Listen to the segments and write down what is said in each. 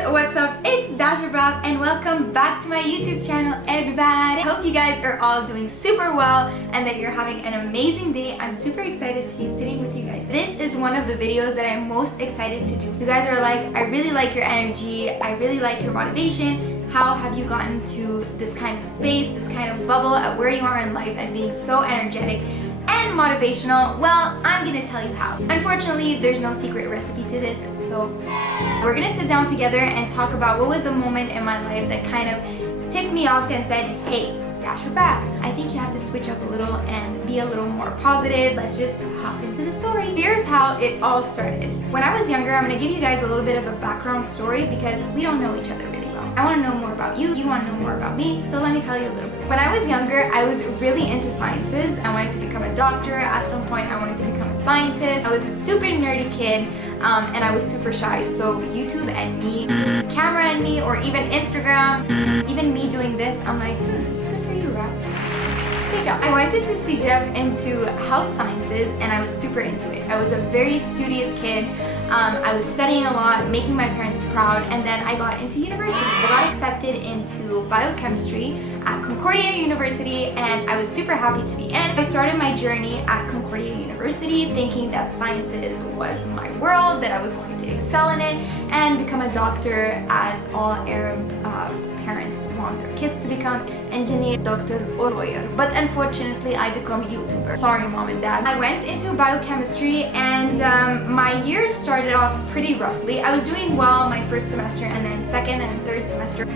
guys, what's up? It's Dash Of Raph and welcome back to my YouTube channel, everybody. I hope you guys are all doing super well and that you're having an amazing day. I'm super excited to be sitting with you guys. This is one of the videos that I'm most excited to do. If you guys are like, I really like your energy, I really like your motivation, how have you gotten to this kind of space, this kind of bubble at where you are in life and being so energetic and motivational? Well, I'm gonna tell you how. Unfortunately, there's no secret recipe to this, so we're gonna sit down together and talk about what was the moment in my life that kind of tipped me off and said, hey, Dash of Raph, I think you have to switch up a little and be a little more positive. Let's just hop into the story. Here's how it all started. When I was younger, I'm gonna give you guys a little bit of a background story because we don't know each other really well. I want to know more about you, you want to know more about me, so let me tell you a little bit. When I was younger, I was really into sciences. I wanted to become a doctor. At some point, I wanted to become a scientist. I was a super nerdy kid, and I was super shy. So YouTube and me, camera and me, or even Instagram, even me doing this, I'm like, good for you, Raph. Good job. I wanted to see Jeff into health sciences, and I was super into it. I was a very studious kid. I was studying a lot, making my parents proud, and then I got into university. I got accepted into biochemistry at Concordia University, and I was super happy to be in. I started my journey at Concordia University thinking that sciences was my world, that I was going to excel in it and become a doctor, as all Arab parents want their kids to become engineer, doctor, or lawyer. But unfortunately, I become a YouTuber. Sorry, mom and dad. I went into biochemistry, and my years started off pretty roughly. I was doing well my first semester, and then second and third semester,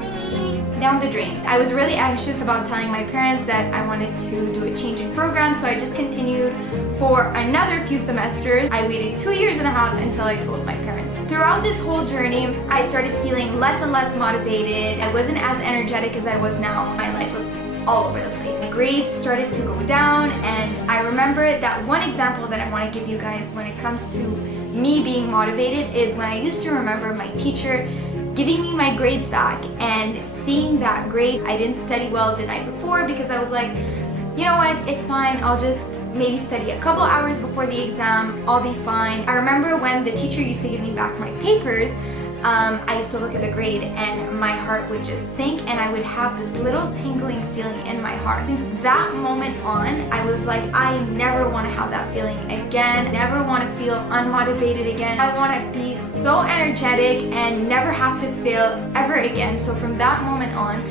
down the drain. I was really anxious about telling my parents that I wanted to do a change in program, so I just continued for another few semesters. I waited 2.5 years until I told my parents. Throughout this whole journey, I started feeling less and less motivated. I wasn't as energetic as I was now. My life was all over the place. My grades started to go down, and I remember that one example that I want to give you guys when it comes to me being motivated is when I used to remember my teacher giving me my grades back and seeing that grade I didn't study well the night before, because I was like, you know what, it's fine, I'll just maybe study a couple hours before the exam, I'll be fine. I remember when the teacher used to give me back my papers, I used to look at the grade and my heart would just sink, and I would have this little tingling feeling in my heart. Since that moment on, I was like, I never want to have that feeling again, never want to feel unmotivated again. I want to be so energetic and never have to fail ever again. So from that moment on,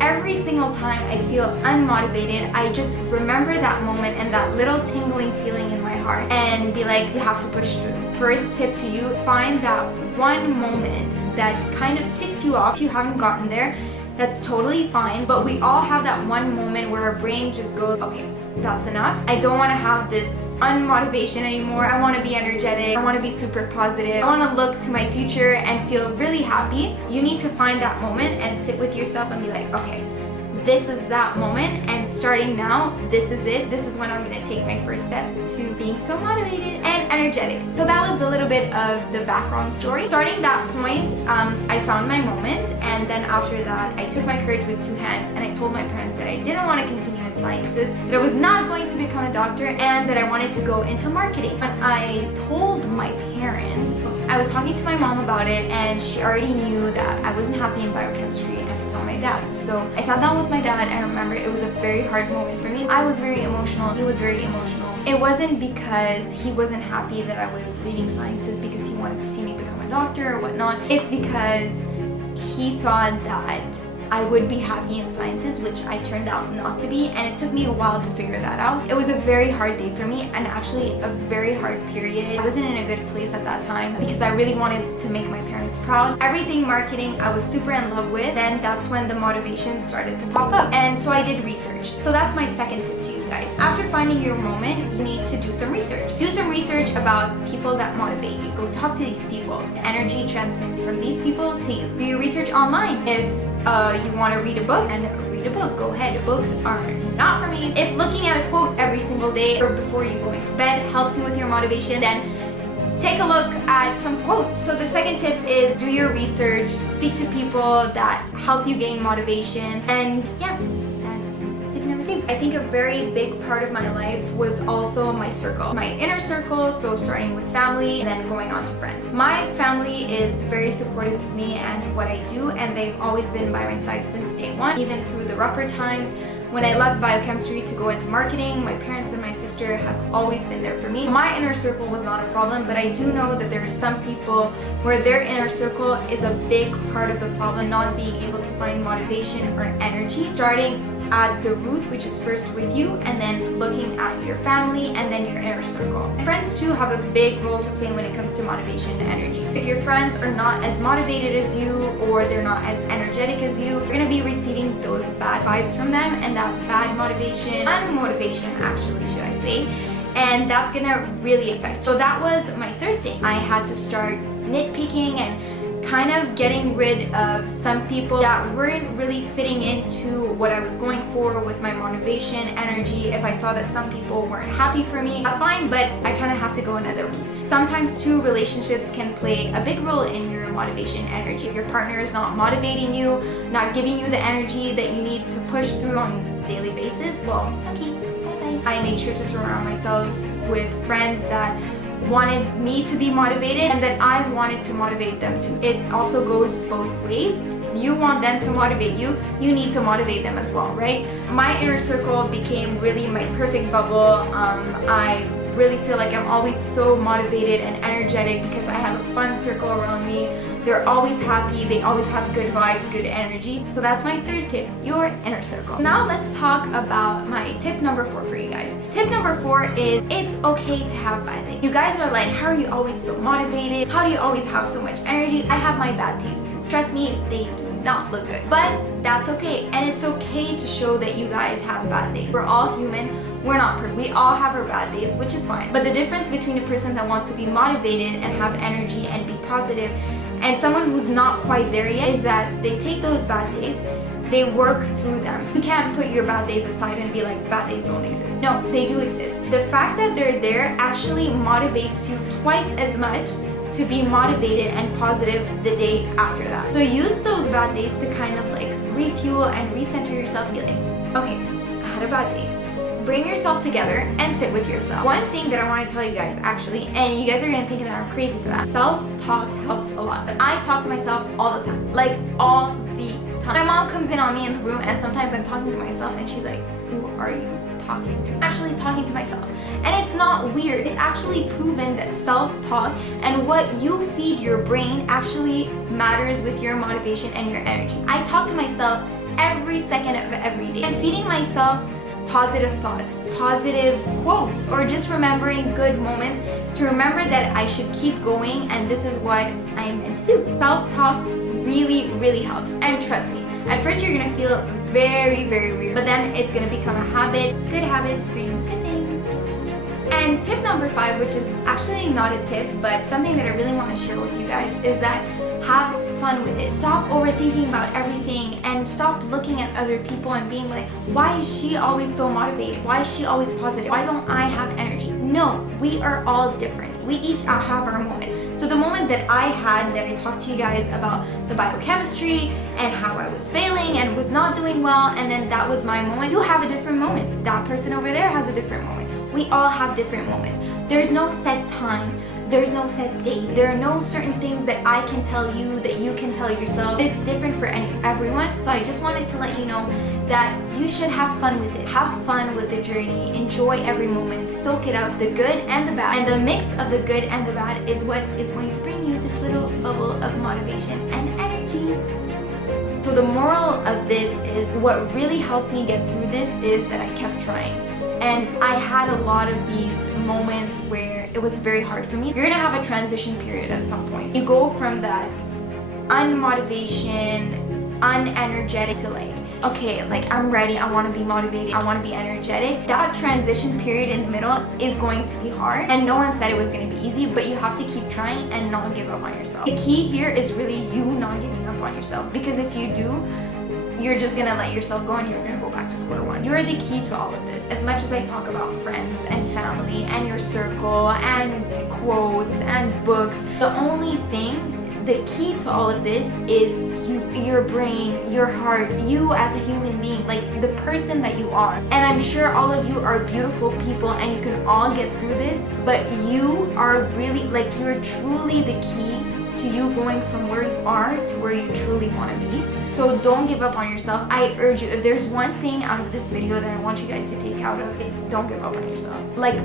every single time I feel unmotivated, I just remember that moment and that little tingling feeling in my heart and be like, you have to push through. First tip to you, find that one moment that kind of ticked you off. If you haven't gotten there, that's totally fine, but we all have that one moment where our brain just goes, okay, that's enough. I don't want to have this unmotivation anymore. I want to be energetic. I want to be super positive. I want to look to my future and feel really happy. You need to find that moment and sit with yourself and be like, okay, this is that moment, and starting now, this is it. This is when I'm going to take my first steps to being so motivated and energetic. So that was a little bit of the background story. Starting that point, I found my moment, and then after that, I took my courage with two hands and I told my parents that I didn't want to continue in sciences, that I was not going to become a doctor, and that I wanted to go into marketing. When I told my parents, I was talking to my mom about it, and she already knew that I wasn't happy in biochemistry, and I had to tell my dad. So I sat down with my dad. I remember it was a very hard moment for me. I was very emotional. He was very emotional. It wasn't because he wasn't happy that I was leaving sciences because he wanted to see me become a doctor or whatnot. It's because he thought that I would be happy in sciences, which I turned out not to be, and it took me a while to figure that out. It was a very hard day for me, and actually a very hard period. I wasn't in a good place at that time because I really wanted to make my parents proud. Everything marketing I was super in love with, and that's when the motivation started to pop up. And so I did research. So that's my second tip to you guys. After finding your moment, you need to do some research. Do some research about people that motivate you. Go talk to these people. Energy transmits from these people to you. Do your research online. If you want to read a book, and read a book, go ahead. Books are not for me. If looking at a quote every single day or before you go into bed helps you with your motivation, then take a look at some quotes. So the second tip is do your research, speak to people that help you gain motivation, and yeah, that's tip number 2. I think a very big part of my life was also my circle. My inner circle, so starting with family and then going on to friends. My family is very supportive of me and what I do, and they've always been by my side since day one, even through the rougher times. When I left biochemistry to go into marketing, my parents and my sister have always been there for me. My inner circle was not a problem, but I do know that there are some people where their inner circle is a big part of the problem, not being able to find motivation or energy. Starting at the root, which is first with you, and then looking at your family and then your inner circle. Friends too have a big role to play when it comes to motivation and energy. If your friends are not as motivated as you, or they're not as energetic as you, you're gonna be receiving those bad vibes from them, and that bad motivation, unmotivation actually should I say, and that's gonna really affect. So that was my third thing. I had to start nitpicking and kind of getting rid of some people that weren't really fitting into what I was going for with my motivation, energy. If I saw that some people weren't happy for me, that's fine, but I kind of have to go another route. Sometimes too, relationships can play a big role in your motivation, energy. If your partner is not motivating you, not giving you the energy that you need to push through on a daily basis, well, okay, bye-bye. I made sure to surround myself with friends that wanted me to be motivated and that I wanted to motivate them too. It also goes both ways. You want them to motivate you, you need to motivate them as well, right? My inner circle became really my perfect bubble. I really feel like I'm always so motivated and energetic because I have a fun circle around me. They're always happy, they always have good vibes, good energy. So that's my third tip, your inner circle. Now let's talk about my tip number 4 for you guys. Tip number 4 is it's okay to have bad days. You guys are like, how are you always so motivated? How do you always have so much energy? I have my bad days too. Trust me, they do not look good. But that's okay, and it's okay to show that you guys have bad days. We're all human. We're not perfect. We all have our bad days, which is fine. But the difference between a person that wants to be motivated and have energy and be positive and someone who's not quite there yet is that they take those bad days, they work through them. You can't put your bad days aside and be like, bad days don't exist. No, they do exist. The fact that they're there actually motivates you twice as much to be motivated and positive the day after that. So use those bad days to kind of like refuel and recenter yourself, be like, okay, I had a bad day. Bring yourself together and sit with yourself. One thing that I want to tell you guys actually, and you guys are gonna think that I'm crazy for that, self-talk helps a lot. But I talk to myself all the time, like all the time. My mom comes in on me in the room and sometimes I'm talking to myself and she's like, who are you talking to? I'm actually talking to myself. And it's not weird. It's actually proven that self-talk and what you feed your brain actually matters with your motivation and your energy. I talk to myself every second of every day. And feeding myself positive thoughts, positive quotes, or just remembering good moments to remember that I should keep going and this is what I'm meant to do. Self-talk really, really helps. And trust me, at first you're gonna feel very, very weird, but then it's gonna become a habit. Good habits bring good things. And tip number 5, which is actually not a tip, but something that I really want to share with you guys, is that have fun with it. Stop overthinking about everything and stop looking at other people and being like, why is she always so motivated? Why is she always positive? Why don't I have energy? No, we are all different. We each have our moment. So the moment that I had, that I talked to you guys about the biochemistry and how I was failing and was not doing well, and then that was my moment, you have a different moment. That person over there has a different moment. We all have different moments. There's no set time. There's no set date. There are no certain things that I can tell you that you can tell yourself. It's different for everyone. So I just wanted to let you know that you should have fun with it. Have fun with the journey. Enjoy every moment. Soak it up, the good and the bad. And the mix of the good and the bad is what is going to bring you this little bubble of motivation and energy. So the moral of this is, what really helped me get through this is that I kept trying. And I had a lot of these moments where it was very hard for me. You're gonna have a transition period at some point. You go from that unmotivation, unenergetic to like, okay, like I'm ready, I want to be motivated, I want to be energetic. That transition period in the middle is going to be hard, and no one said it was going to be easy, but you have to keep trying and not give up on yourself. The key here is really you not giving up on yourself, because if you do, you're just gonna let yourself go and you're gonna go back to square one. You're the key to all of this. As much as I talk about friends and family and your circle and quotes and books, the only thing the key to all of this is your brain, your heart, you as a human being, like the person that you are. And I'm sure all of you are beautiful people and you can all get through this, but you are really, like, you're truly the key to you going from where you are to where you truly want to be. So don't give up on yourself. I urge you, if there's one thing out of this video that I want you guys to take out of, is don't give up on yourself. Like,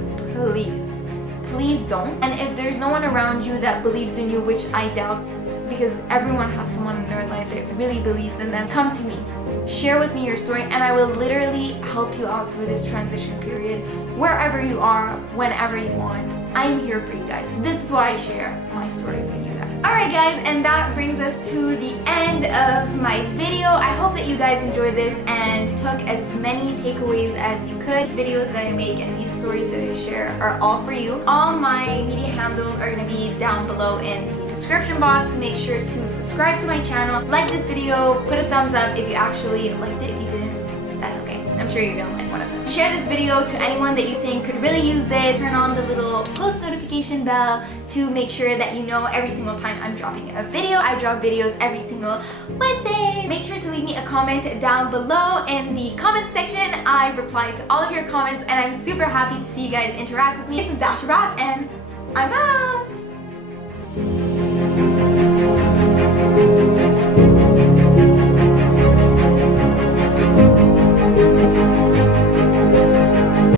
please don't. And if there's no one around you that believes in you, which I doubt, because everyone has someone in their life that really believes in them, come to me, share with me your story, and I will literally help you out through this transition period, wherever you are, whenever you want. I'm here for you guys. This is why I share my story with you guys. Alright guys, and that brings us to the end of my video. I hope that you guys enjoyed this and took as many takeaways as you could. These videos that I make and these stories that I share are all for you. All my media handles are going to be down below in the description box. Make sure to subscribe to my channel, like this video, put a thumbs up if you actually liked it. If you didn't, that's okay. I'm sure you're gonna like one of them. Share this video to anyone that you think could really use this. Turn on the little post notification bell to make sure that you know every single time I'm dropping a video. I drop videos every single Wednesday. Make sure to leave me a comment down below in the comment section. I reply to all of your comments and I'm super happy to see you guys interact with me. This is Dash Of Raph and I'm out!